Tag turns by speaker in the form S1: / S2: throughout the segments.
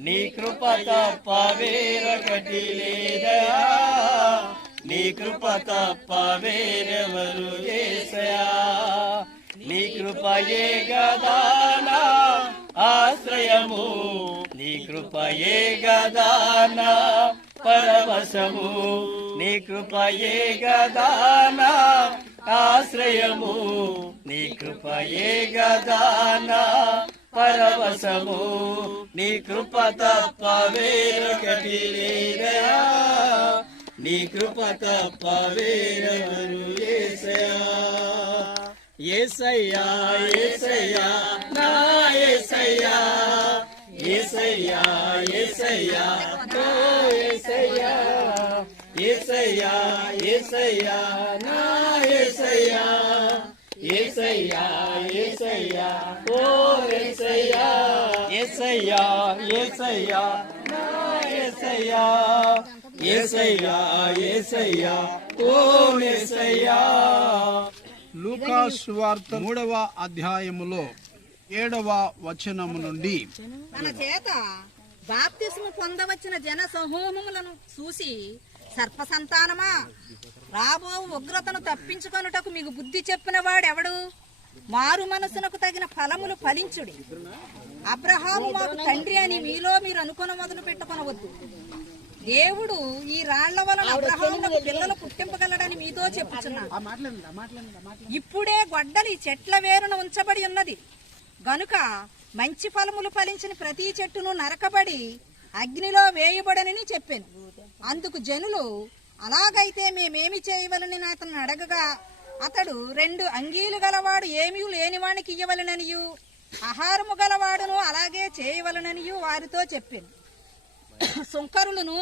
S1: నీ కృప తప్ప వేరొకటి లేదయా నీ కృప తప్ప వేరెవరు ఏసయా నీ కృపయే గదానా ఆశ్రయము. నీ కృపయే గదానా పరవశము. నీ కృపయే గదానా ఆశ్రయము. నీ కృపయే గదానా పరవశము నీ కృప తప్ప వేరొకటి లేదయా నీ కృప తప్ప వేరెవరు ఏసయ్యా ఏసయ్యా నా ఏసయ్యా. ఏసయ్యా ఏసయ్యా నా ఏసయ్యా. ఏసయ్యా ఏసయ్యా నా ఏసయ్యా. ఏసయ్యా ఏసయ్యా ఓ ఏసయ్యా. ఏసయ్యా ఏసయ్యా నా ఏసయ్యా. ఏసయ్యా ఏసయ్యా ఓ ఏసయ్యా.
S2: లూకా సువార్త మూడవ అధ్యాయములో ఏడవ వచనము నుండి
S3: తన చేత బాప్తిస్ము పొందవచ్చిన జన సమూహములను చూసి సర్ప సంతానమా రాబో ఉగ్రతను తప్పించుకొనుటకు మీకు బుద్ధి చెప్పిన వాడెవడు? మారు మనసునకు తగిన ఫలములు ఫలించుడి. అబ్రహాము మాకు తండ్రి అని మీలో మీరు అనుకుని మొదలు పెట్టుకొనవద్దు. దేవుడు ఈ రాళ్ళ వలన అబ్రహామునకు పిల్లలు పుట్టింపగలడని మీతో చెప్పుచున్నాను. ఇప్పుడే గొడ్డలి చెట్ల వేరున ఉంచబడి ఉన్నది. గనుక మంచి ఫలములు ఫలించిన ప్రతి చెట్టును నరకబడి అగ్నిలో వేయబడనని చెప్పాను. అందుకు జనులు అలాగైతే మేమేమి చేయవలని అతను అడగగా అతడు రెండు అంగీలు గలవాడు ఏమీ లేనివానికి ఇయ్యవలననియు. ఆహారము గలవాడును అలాగే చేయవలననియు వారితో చెప్పాను. సుంకరులను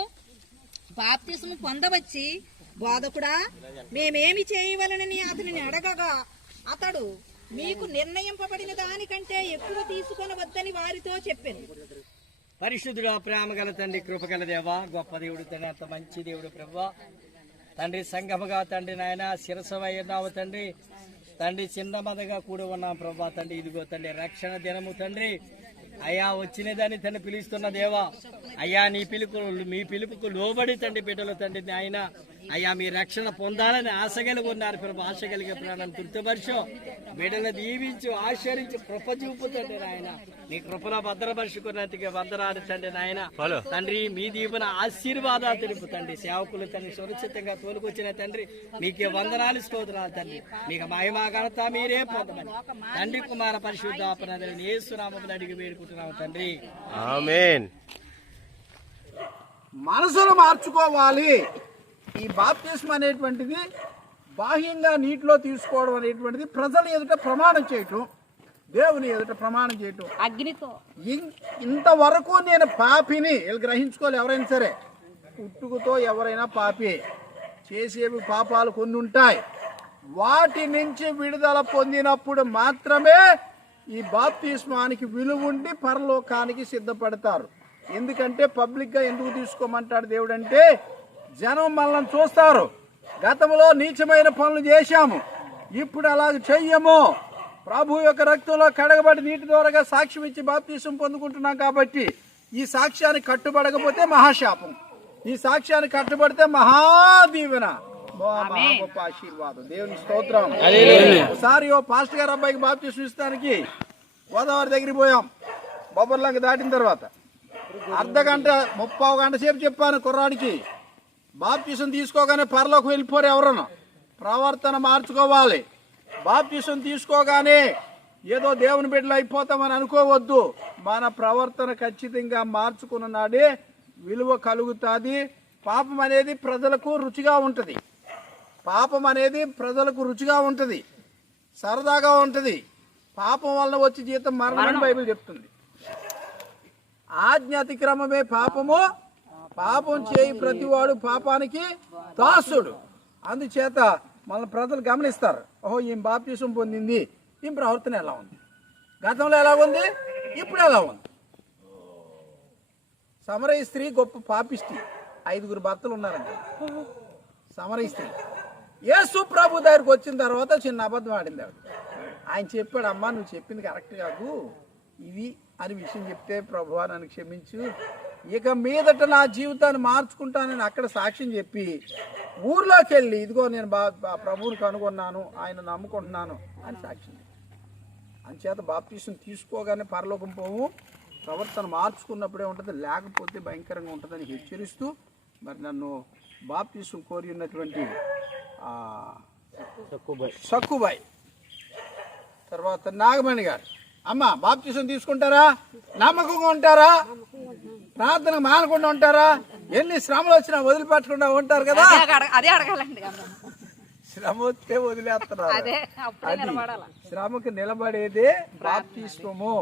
S3: బాప్తిసము పొందవచ్చి బోధకుడా మేమేమి చేయవలనని అతనిని అడగగా అతడు మీకు నిర్ణయింపబడిన దానికంటే ఎక్కువ తీసుకొనవద్దని వారితో చెప్పాను.
S1: పరిశుద్ధుడు ప్రేమ గల తండ్రి కృపగల దేవా గొప్ప దేవుడు తండ్రి అంత మంచి దేవుడు ప్రభా తండ్రి సంగమగా తండ్రి నాయన శిరసవై ఉన్నావు తండ్రి. తండ్రి చిన్నమదగా కూడా ఉన్నాం ప్రభా తండ్రి. ఇదిగో తండ్రి రక్షణ దినము తండ్రి. అయ్యా వచ్చినదని తండ్రి పిలుస్తున్న దేవా. అయ్యా నీ పిలుపు మీ పిలుపుకు లోబడి తండ్రి బిడ్డలు తండ్రి నాయన. అయ్యా మీ రక్షణ పొందాలని ఆశ కలిగి ఉన్నారు ప్రభు ఆశ కలిగే ప్రాణం తృప్తిపరచు బిడ్డలు దీవించు ఆశ్చరించి కృప చూపుతండి నాయన. నీ కృపలో భద్రపరుచుకున్నందుకు వందనాలు తండ్రి నాయన. తండ్రి మీ దీవున ఆశీర్వాదాలు తెలుపు తండ్రి. సేవకులు తండ్రి సురక్షితంగా తోలుకొచ్చిన తండ్రి మీకే వందనాలు స్తోత్రాలు తండ్రి. మీకు మహిమా ఘనత మీరే పొందమని. తండ్రి కుమార పరిశుద్ధాపనని ఏసునామములు అడిగి వేడుకుంటున్నాము తండ్రి.
S4: ఆమెన్.
S2: మనసును మార్చుకోవాలి. ఈ బాప్తిస్మ అనేటువంటిది బాహ్యంగా నీటిలో తీసుకోవడం అనేటువంటిది ప్రజల ఎదుట ప్రమాణం చేయటం దేవుని ఎదుట ప్రమాణం చేయటం.
S3: అగ్నితో.
S2: ఇంతవరకు నేను పాపిని వీళ్ళు గ్రహించుకోవాలి ఎవరైనా సరే పుట్టుకతో ఎవరైనా పాపి చేసేవి పాపాలు కొన్ని ఉంటాయి. వాటి నుంచి విడుదల పొందినప్పుడు మాత్రమే ఈ బాప్తిస్మానికి విలువ ఉండి పరలోకానికి సిద్ధపడతారు. ఎందుకంటే పబ్లిక్గా ఎందుకు తీసుకోమంటాడు దేవుడు అంటే జనం మనల్ని చూస్తారు. గతంలో నీచమైన పనులు చేశాము. ఇప్పుడు అలాగ చెయ్యము. ప్రభు యొక్క రక్తంలో కడగబడి నీటి ద్వారా సాక్ష్యం ఇచ్చి బాప్తీసం పొందుకుంటున్నాం కాబట్టి ఈ సాక్ష్యానికి కట్టుబడకపోతే మహాశాపం. ఈ సాక్ష్యానికి కట్టుబడితే మహాదీవెన. మహా మహా గొప్ప ఆశీర్వాదం. దేవుని స్తోత్రం. ఒకసారి ఓ పాస్టర్ గారు అబ్బాయికి బాప్తీసం ఇస్తానికి గోదావరి దగ్గరికి పోయాం. బొబ్బర్లంక దాటిన తర్వాత. అర్ధ గంట ముప్పావు గంట సేపు చెప్పాను కుర్రాడికి బాప్తీసం తీసుకోగానే పరలోకి వెళ్ళిపోరు ఎవరన్నా ప్రవర్తన మార్చుకోవాలి. బాప్తీసం తీసుకోగానే ఏదో దేవుని బిడ్డలు అయిపోతామని అనుకోవద్దు. మన ప్రవర్తన ఖచ్చితంగా మార్చుకున్న నాడే విలువ కలుగుతుంది. పాపం అనేది ప్రజలకు రుచిగా ఉంటుంది. పాపం అనేది ప్రజలకు రుచిగా ఉంటుంది. సరదాగా ఉంటుంది. పాపం వలన వచ్చి జీతం మరణమని బైబిల్ చెప్తుంది. ఆజ్ఞ అతిక్రమమే పాపము పాపం చేయి ప్రతివాడు పాపానికి దాసుడు. అందుచేత మన ప్రజలు గమనిస్తారు. ఓహో ఈమె బాప్తీసం పొందింది. ఈమె ప్రవర్తన ఎలా ఉంది? గతంలో ఎలా ఉంది? ఇప్పుడు ఎలా ఉంది? సమరయ స్త్రీ గొప్ప పాపిష్టి. ఐదుగురు భర్తలు ఉన్నారండి. సమరయ స్త్రీ. యేసు ప్రభు దగ్గరికి వచ్చిన తర్వాత చిన్న అబద్ధం ఆడింది ఆవిడ. ఆయన చెప్పాడు అమ్మా నువ్వు చెప్పింది కరెక్ట్ కాదు ఇది అని విషయం చెప్తే ప్రభువా నన్ను క్షమించు. ఇక మీదట నా జీవితాన్ని మార్చుకుంటానని అక్కడ సాక్ష్యం చెప్పి ఊర్లోకి వెళ్ళి ఇదిగో నేను బా ప్రభువుని కనుగొన్నాను ఆయన నమ్ముకుంటున్నాను అని సాక్ష్యం అంచేత బాప్తీసం తీసుకోగానే పరలోకం పోవు. ప్రవర్తన మార్చుకున్నప్పుడే ఉంటుంది లేకపోతే భయంకరంగా ఉంటుందని హెచ్చరిస్తూ మరి నన్ను బాప్తీసం కోరి ఉన్నటువంటి సక్కుబాయ్. తర్వాత నాగమణి గారు. అమ్మ బాప్తీసం తీసుకుంటారా? నమ్మకంగా ఉంటారా? ప్రార్థన మానకుండా ఉంటారా? ఎన్ని శ్రమలు వచ్చినా వదిలిపెట్టకుండా ఉంటారు కదా?
S3: అదే అడగాలండి
S2: శ్రమ వస్తే వదిలేస్తున్నారు.
S3: అదే
S2: శ్రమకు నిలబడేదే బాప్తిస్మము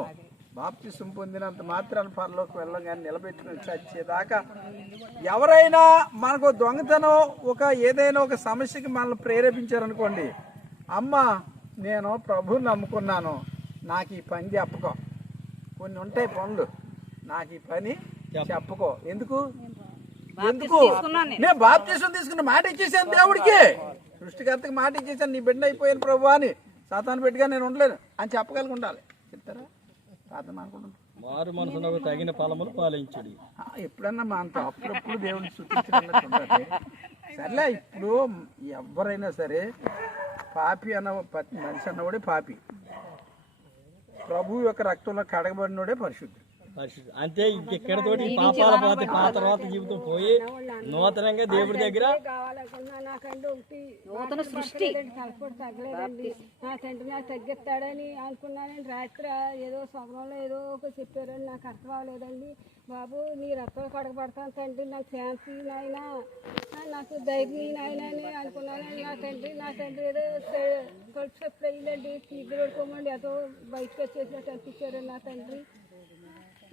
S2: బాప్తిస్వం పొందినంత మాత్రాన్ని పరలోకి వెళ్ళం కానీ నిలబెట్టుకుని చచ్చేదాకా ఎవరైనా మనకు దొంగతనం ఒక ఏదైనా ఒక సమస్యకి మనల్ని ప్రేరేపించారనుకోండి అమ్మ నేను ప్రభుని నమ్ముకున్నాను. నాకు ఈ పని చెప్పకో. కొన్ని ఉంటాయి పనులు. నాకు ఈ పని చెప్పకో. ఎందుకు? ఎందుకు? నేను బాప్తీసం తీసుకున్న మాట ఇచ్చేసాను దేవుడికి. సృష్టికర్తకి మాట ఇచ్చేసాను. నీ బిడ్డ అయిపోయాను ప్రభు అని సాతాను బిడ్డగా నేను ఉండలేను. అని చెప్పగలిగి ఉండాలి. చెప్తారా? సాతాను అనుకుంటున్నాను
S1: మారు మనసునకు తగిన ఫలములు పాలించుడి.
S2: ఎప్పుడన్నా మా అంత అప్పుడప్పుడు దేవుడిని సూచించాలి సర్లే ఇప్పుడు ఎవరైనా సరే పాపి అన్న మనిషి అన్నవాడే పాపి. ప్రభు యొక్క రక్తంలో కడగబడినోడే పరిశుద్ధి
S1: పరిశుద్ధి. అంతే ఇంకెక్కడ తోటి పాపాల పోతే పాత తర్వాత జీవితం పోయి నూతనంగా దేవుడి దగ్గర
S4: కావాలనుకున్నా నాకంటే ఒకటి
S3: నూతన సృష్టి.
S4: తగ్గలేదండి నా తండ్రి నాకు తగ్గిస్తాడని అనుకున్నానండి రాత్రి ఏదో స్వప్నంలో ఏదో ఒక చెప్పారని నాకు అర్థం అవ్వలేదండి. బాబు నీ రక్తం కడగబడతాను తండ్రి నాకు శాంతి నాయన. నాకు ధైర్యం నాయన అని అనుకున్నానండి నా తండ్రి నా తండ్రి ఏదో చె- కడుపు చెప్పు అయ్యిందండి తీర్థ పడుకోమండి ఏదో బయటకు వచ్చేసినట్టు అనిపించారు నా తండ్రి నేను అబద్ధం ఆడినండి నా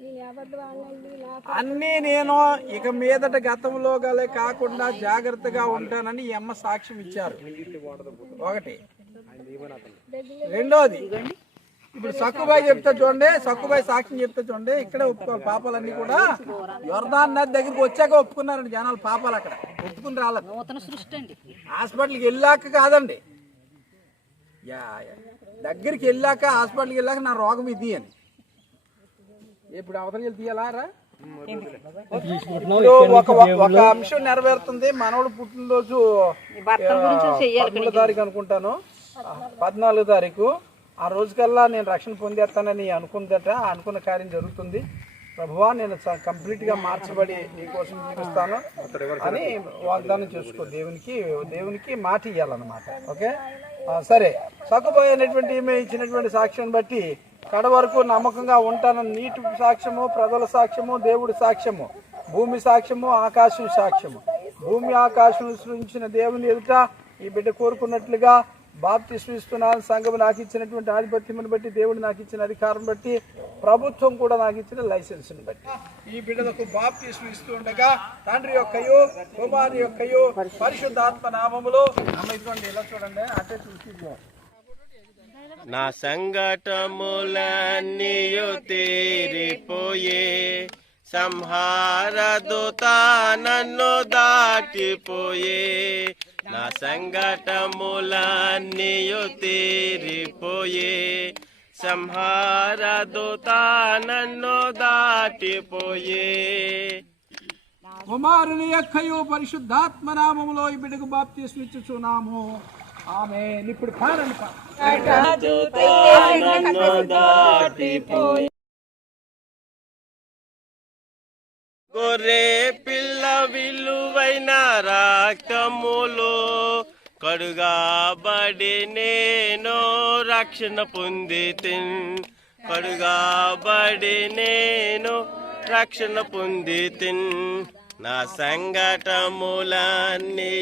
S2: అన్నీ నేను ఇక మీదట గతంలో గలే కాకుండా జాగ్రత్తగా ఉంటానని ఈ అమ్మ సాక్ష్యం ఇచ్చారు. ఒకటి. రెండోది ఇప్పుడు సక్కుబాయి చెప్తే చూడండి సక్కుబాయి సాక్ష్యం చెప్తే చూడండి ఇక్కడే ఒప్పుకోవాలి పాపాలన్నీ కూడా యొర్దాన్ నది దగ్గరికి వచ్చాక ఒప్పుకున్నారండి జనాలు పాపాలు అక్కడ. ఒప్పుకుని రాలేదు.
S3: నూతన సృష్టి అండి.
S2: హాస్పిటల్కి వెళ్ళాక కాదండి. యా. దగ్గరికి వెళ్ళాక హాస్పిటల్కి వెళ్ళాక నా రోగం ఇది అని. ఇప్పుడు అవతలకి వెళ్ళి తీయాలారా? ఇప్పుడు ఒక ఒక అంశం నెరవేరుతుంది. మనవడు పుట్టినరోజు పదమూడో తారీఖు అనుకుంటాను. పద్నాలుగో తారీఖు. ఆ రోజుకల్లా నేను రక్షణ పొందేస్తానని అనుకుందట అనుకున్న కార్యం జరుగుతుంది. ప్రభువా నేను కంప్లీట్గా మార్చబడి నీకోసం జీవిస్తాను అని వాగ్దానం చేసుకో. దేవునికి దేవునికి మాట ఇవ్వాలన్నమాట ఓకే? సరే. సక్కుపోయి అనేటువంటి ఈమె ఇచ్చినటువంటి సాక్ష్యం బట్టి కడ వరకు నమ్మకంగా ఉంటానని నీటి సాక్ష్యము ప్రజల సాక్ష్యము దేవుడి సాక్ష్యము భూమి సాక్ష్యము ఆకాశం సాక్ష్యము. భూమి ఆకాశం సృష్టించిన దేవుని ఎదుట ఈ బిడ్డ కోరుకున్నట్లుగా బాప్తి ఇస్తున్నాను సంఘం నాకు ఇచ్చినటువంటి ఆధిపత్యమును బట్టి దేవుడు నాకు ఇచ్చిన అధికారం బట్టి ప్రభుత్వం కూడా నాకు ఇచ్చిన లైసెన్స్ని బట్టి. ఈ బిడ్డలకు బాప్తి ఇస్తూ ఉండగా తండ్రి యొక్కయు కుమారి యొక్కయు పరిశుద్ధాత్మ నామములో అమ్మ ఇటువంటి ఇలా చూడండి అటే చూసి
S5: నా సంఘటములన్నీయు తీరిపోయే. సంహారదుత నన్ను దాటిపోయే. నా సంఘటములన్నీయు తీరిపోయే. సంహారదుత నన్ను దాటిపోయే.
S2: కుమారుని యొక్కయు పరిశుద్ధాత్మ నామములో ఈ బిడ్డకు బాప్తి ఇచ్చుచున్నాము. ఆమె ఇప్పుడు పాడండి పాడండి.
S5: నన్ను గొర్రె పిల్ల విలువైన రక్తములో కడుగాబడి నేను రక్షణ పొంది కడుగాబడి నేను రక్షణ పొంది నా సంఘటములన్నీ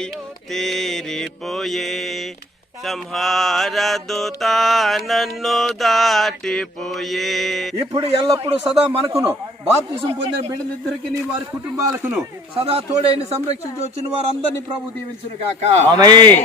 S5: తీరిపోయే. సంహార దూత నన్ను దాటిపోయే.
S2: ఇప్పుడు ఎల్లప్పుడూ సదా మనకును బాప్తిసం పొందిన బిడ్డలిద్దరికి వారి కుటుంబాలకును సదా తోడైన సంరక్షించి వచ్చిన వారందరినీ ప్రభు దీవించును కాక
S1: ఆమేన్.